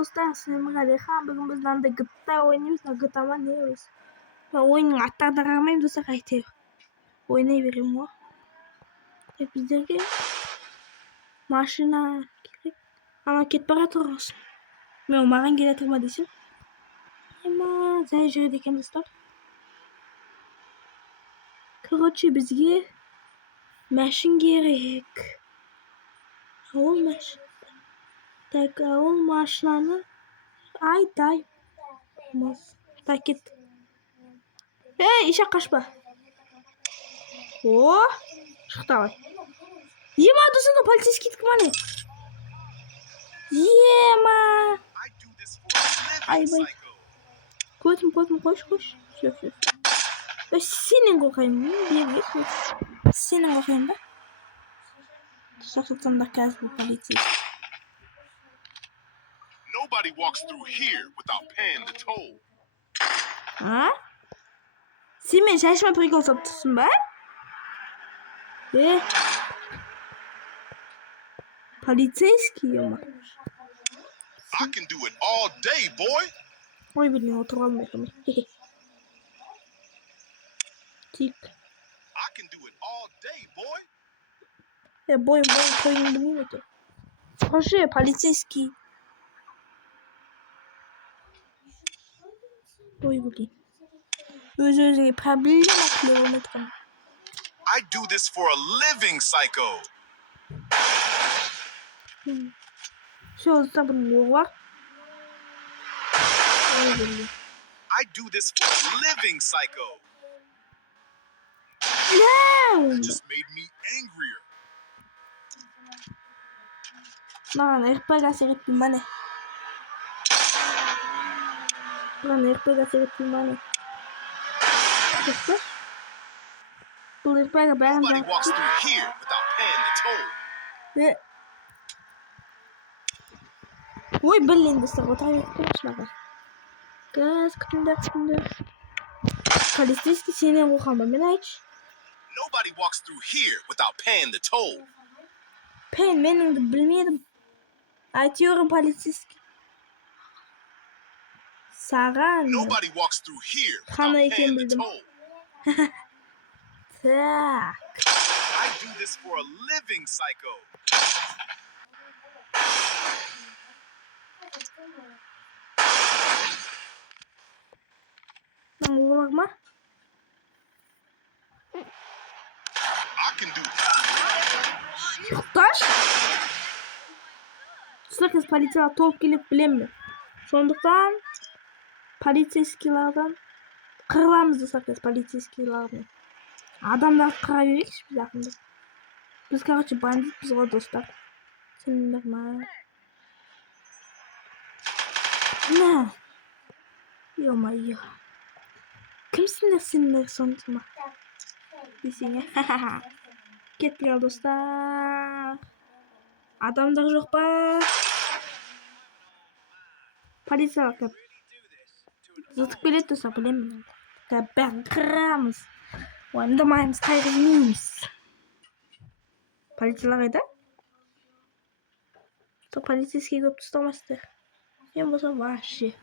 Dostlar selamun aleyküm. Bugün bizden de GTA oynuyoruz. GTA'ma ne yiyoruz? Ben oyunun hatta aramayayım da kayıtıyor. Oynayıvereyim o. Bizlerge maşına gerek. Ama ketparatör olsun. Ben umarım getirmediği için. Ama zayıfı diken dostlar. Короче bizge maşın gerek. Olmaz. Tak olmaşlarını ay olmaz. Tak et. Hey işe kaçma. О, давай. Ема, досында полицейский кімане? Ема. Айбай. Көтім, қош. Все. Сенен қоқайым. Сенен қоқайым да? Шақыртсам да қазір бұл полицейский. Nobody walks through here without paying the toll. А? Сен мен шашыма прикол сап тұрсың ба? Полицейский ема. I can do it all day, boy. Ой, блин, отыра алмайсың. Тик. I can do it all day, boy. Бой, тойын білмеймін екен. Қошы, полицейский. Ой, блин. Өзіңе проблема кілометрін. I do this for a living, psycho. Все, забыл var. I do this for a living, psycho. No! That just made me angrier. Lan RP'ga seyret bilmeni. Bu RP'ga ben Nobody walks through here without paying the toll. Ой, блин, достал. Конечно. Газ, күтімді. Полицейский сенен қоқама, мен айтшы. Nobody walks through here without paying the toll. Мен меніңді білмедім. Айтыyorum полицейский. Саған. Nobody walks through here Қана without екен paying the білдім. toll. Так. I do this for a living, psycho. Olur mu? I can do it. Taş. Sakız politsiyalar top gelip bilemiyor. Soндықтан полицейскийлардан қырыламыз sakız полицейскийлардан. Адамдар қыра берейікші біз ақында. Біз короче бандитпіз ғой достар. Сендер ма? На. Ё-моё. Кімсіңдер сендер соншама? Десеңе. Кеттік ал достар. Адамдар жоқ па? Полициялар кеп. Зытып келеді достар, білемін. Бәрін қырамыз. Уайымдамаймыз, қайғырмаймыз. Полициялар қайда? Полицейский көп ұстамастыр. Мен болса вообще.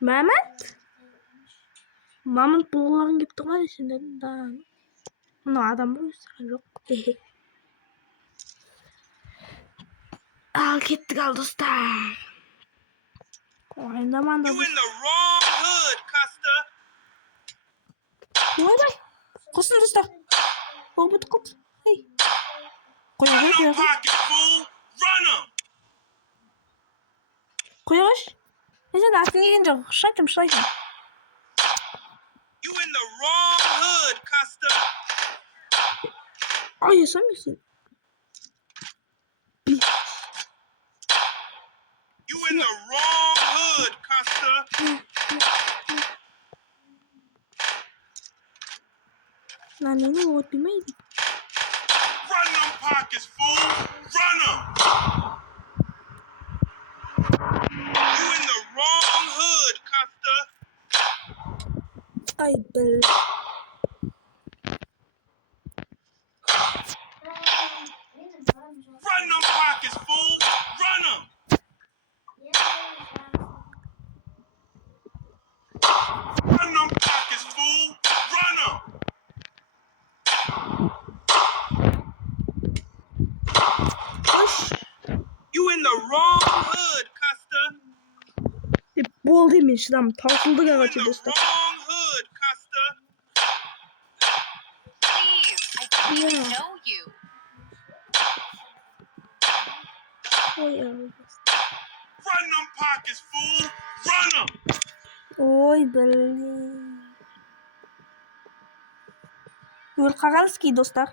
Мамонт? Мамонт бұлғыларын кеп тұрған есендерін да. Мұны адам бұл жоқ. Al kettik al dostlar. Oynamanda. You in the wrong hood, Costa. Vay vay. Koşun dostlar. Orbit kut. Hey. Run them pocket, fool. Run them. Koyuş. Neyse de aslında gelince şaşım. You in the wrong hood, Costa. Ay yaşamıyorsun. You in the wrong hood, Costa. Lan ne oldu bilmeydim. Run them pockets, fool. Run them. You in the wrong hood, Costa. Ay be. Run them pockets, fool. Koş. You in the wrong hood, Custer. Bol demiş lan. Tarsıldı You in galiba the dostlar. wrong hood, Custer. Please, I don't Yeah. know you. Oy ya. Run them pockets, fool. Run them. Oy belli. Kaganski dostlar.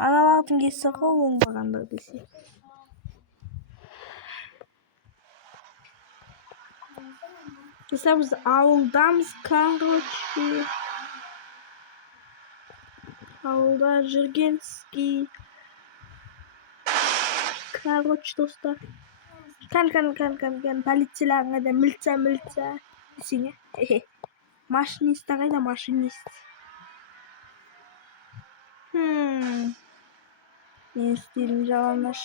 Аналардың кесі ғой оңбағандар десе. Достар біз ауылдамыз, короче. Ауылда Жүргенский. Короче достар. Kan полицияларға да милиция десең е. Машинист қайда машинист. Не істеймін жалаңаш.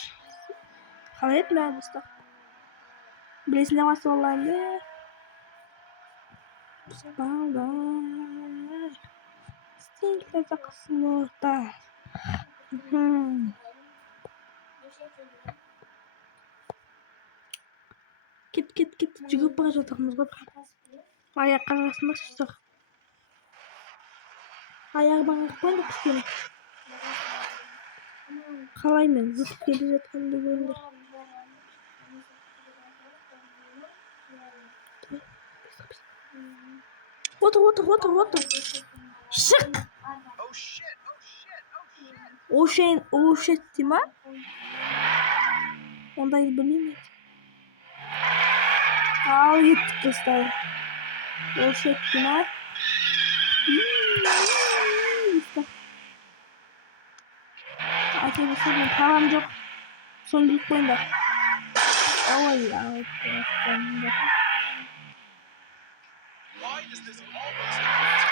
Қалай еді ма достар? Білесіңдер ма соларды? Балдар. Стилька жақсылықта. Кет. Жүгіріп бара жатырмыз ғой. Аяқ қарасында шықтық. Аяғыма қойды кішкене. Қалай мен зытып келе жатқанымды көріңдер. Отыр. Шық! Ошет дей ма? Ондайды білмеймін. Ал еттік достар. Ошет дей ма? Айтайын парам жоқ. Соны біліп қойыңдар. Ой,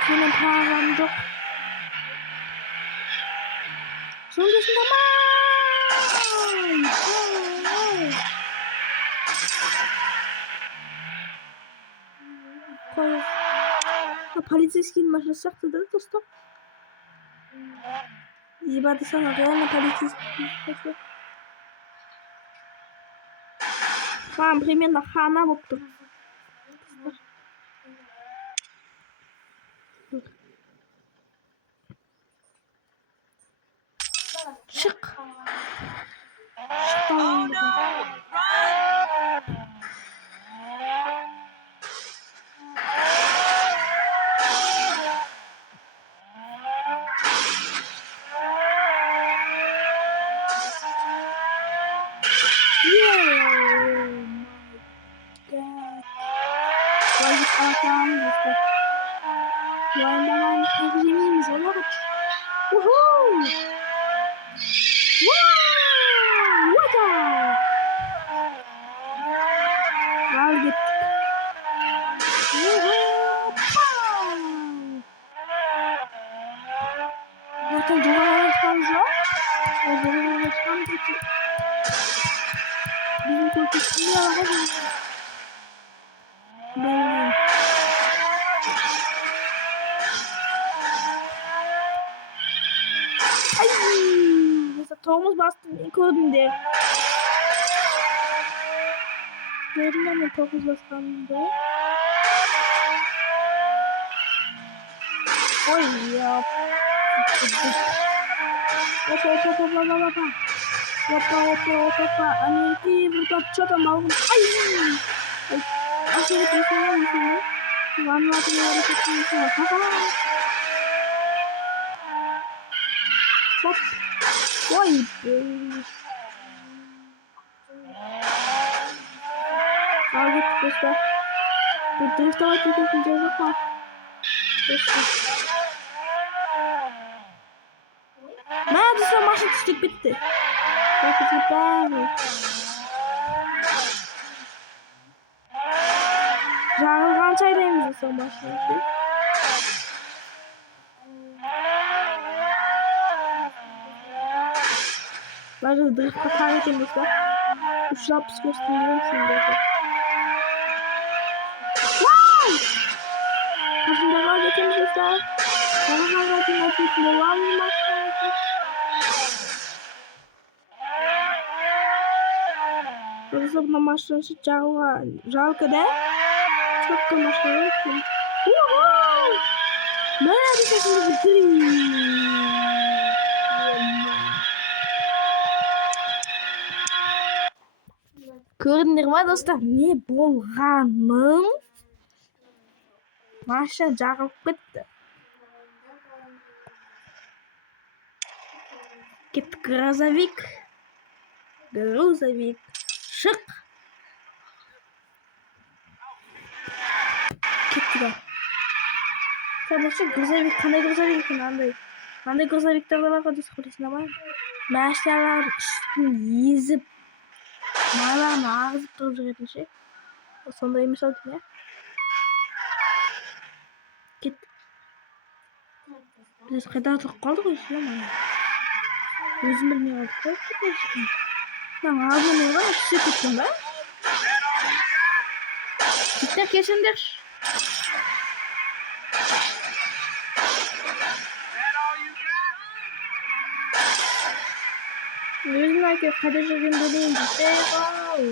менің парам жоқ. Сондасында ма? Қой. Полицейский машинасы сияқты да достар. Ебады сана, реально полицейский машинасы. Мам, примерно хана болып тұр. Шық. Zaten canavar fazla. O canavar fazla ki. Bizim korkusunu yalan. Belli. Ay! Mesela Thomas bastım ilk ödümde. Gördün mü Thomas bastığımda? Oy ya. Опа. Они вот что-то могут. Ай! А что это такое? Ладно, Хоп. Ой. А вот просто. Ты что ты делаешь? Neredeyse maçın tüstük bitti. Çok güzel. Canım Gançay'dayım son başlamıştı. Böyle dırıkta tarih edilmişler. Uşlar psikosunu şimdi. Wow! Başında var getirmişler. Bana hala bir nefis molan mı başlamıştı? Особенно машинасы жалко, да? Четко машина. Ого! Бәрі сәсінде Көрдіңдер ма, достар? Не болғанын? Машина жағылып кетті. Кетті грузовик. Шық. Кетті да. Sabahçı грузовик, қандай грузовик екен андай. Андай грузовиктер бар ғой, білесіңдер ма? Машиналардың үстін езіп, майларын ағызып тұрып жүретін ше. Сондай емес ау деймін, кетті. Біз қайда тұрып қалдық қой, өзім білмей қалдық қой. Алдынан ойға түсіп кеткен ба? Жігіттер кешіңдерші. Өзім әке қайда жүрген білейін, жігіттер.